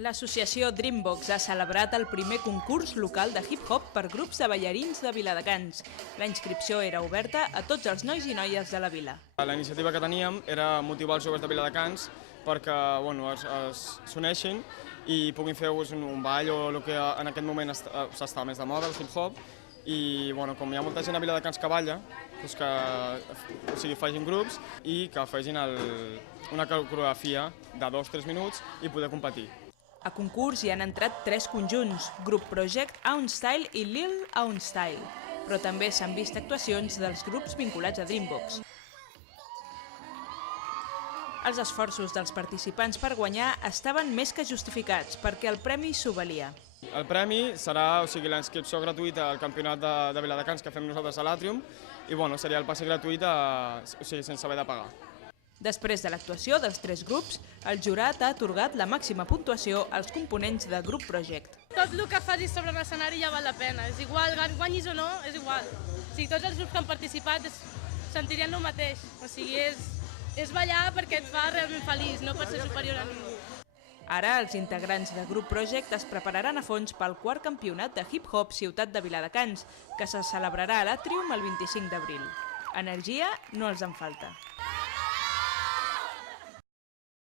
L'associació Dreambox ha celebrat el primer concurs local de hip-hop per grups de ballarins de Viladecans. La inscripció era oberta a tots els nois i noies de la vila. La iniciativa que teníem era motivar els joves de Viladecans perquè s'uneixin i puguin fer un ball o el que en aquest moment s'està més de moda, el hip-hop. I com hi ha molta gent a Viladecans que balla, doncs que facin grups i que facin una coreografia de 2-3 minuts i poder competir. A concurs hi han entrat 3 conjunts, Group Project, Ownstyle i Lil Ownstyle, però també s'han vist actuacions dels grups vinculats a Dreambox. Els esforços dels participants per guanyar estaven més que justificats, perquè el premi s'ho valia. El premi serà la inscripció gratuïta al campionat de Viladecans que fem nosaltres a l'Atrium i seria el passi gratuït sense haver de pagar. Després de l'actuació dels 3 grups, el jurat ha atorgat la màxima puntuació als components de Group Project. Tot el que facis sobre l'escenari ja val la pena, és igual, guanyis o no, és igual. Tots els grups que han participat sentirien el mateix, és ballar perquè et fa realment feliç, no per ser superior a ningú. Ara els integrants de Group Project es prepararan a fons pel 4è campionat de hip-hop Ciutat de Viladecans, que se celebrarà a l'Atrium el 25 d'abril. Energia no els en falta.